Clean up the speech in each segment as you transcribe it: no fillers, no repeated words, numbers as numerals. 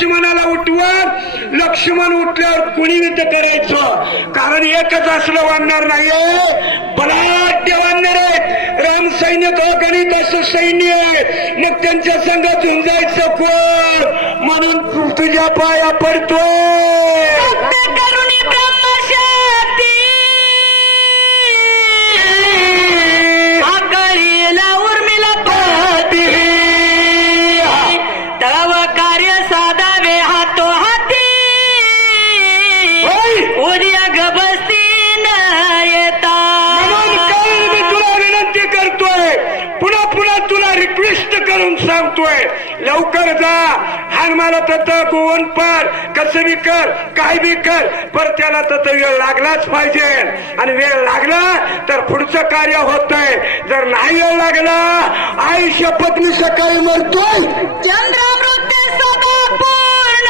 लक्ष्मणाला उठवून लक्ष्मण उठल्यावर कुणी युद्ध करायचं, कारण एकच असलं वाढणार नाहीये, बलाढ्य वाढणार आहेत. राम सैन्य तो गणित असं सैन्य आहे, मग त्यांच्या संघात जायचं कोण, म्हणून तुझ्या पाया पडतो. सांगतोय लवकर जा, हनुमाला तत गोवन पर कसं बी कर, काय बी कर, पर त्याला तत वेळ लागलाच पाहिजे. आणि वेळ लागला तर पुढचं कार्य होतंय, जर नाही वेळ लागला आई शपथ मी सकाळी मरतोय. चंद्रामृत सदा पूर्ण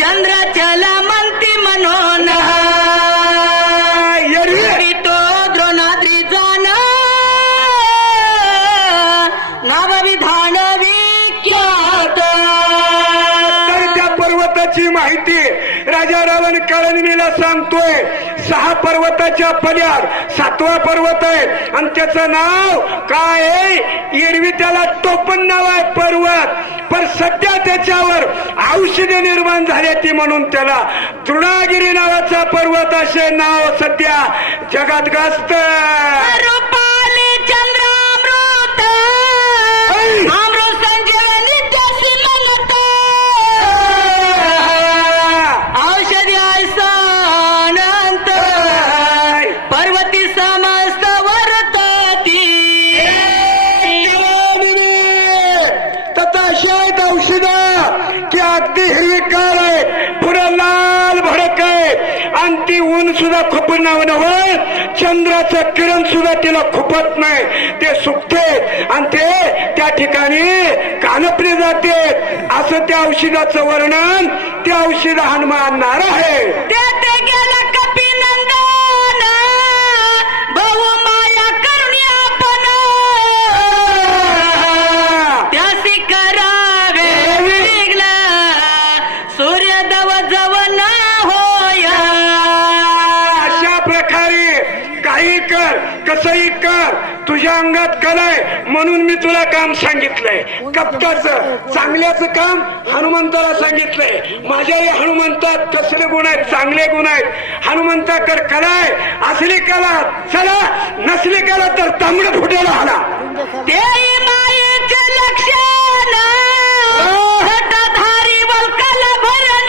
चंद्र चला म्हणती म्हणून तो द्रोणाद्री जाण नावविधान विख्यात. तर त्या पर्वताची माहिती राजा रावण कळणीला सांगतोय. 6 पर्वताच्या पल्याड 7वा पर्वत आहे आणि त्याचं नाव काय आहे, एरवी त्याला टोपण नाव आहे पर्वत, पण सध्या त्याच्यावर औषधे निर्माण झाली ती म्हणून त्याला तृणागिरी नावाचा पर्वत असे नाव सध्या जगात गाजत. रूपाली चंद्रामृत अमृत संजीवनी त्याची म्हणत औषधी आयसानंत पर्वती समस्त वर्तती. तथा शायद औषध की अगदी हिरवीगार आहे, पुढं लाल भडक आहे आणि ती ऊन सुद्धा खुपत नव्हे, चंद्राचं किरण सुद्धा तिला खुपत नाही, ते सुकते आणि ते त्या ठिकाणी कानपले जाते. असं त्या औषधाचं वर्णन त्या औषध हनुमान आणणार आहे. ते गेला कपिनंदन बहु माया करुणी आपण त्यासी करावे विघ्न सूर्य दव जव न होया. अशा प्रकारे काही कर कसंही कर, तुझ्या अंगात कलाय म्हणून मी तुला काम सांगितलंय. कपटाचं चांगल्याचं काम हनुमंताला सांगितलंय. माझ्याही हनुमंतात कसले गुण आहेत, चांगले गुण आहेत. हनुमंताकर कलाय असली कला चला, नसली कला तर तांबड फुटायला आला. ते मायेचे लक्षण घटधारी वल्कल भरण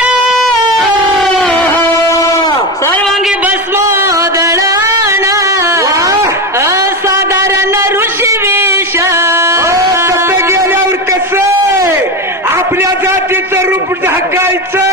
सर्वांगी भस्मोदळण असाधारण ऋषी वेश. गेल्यावर कसं आपल्या जातीचं रूप झाकायचं,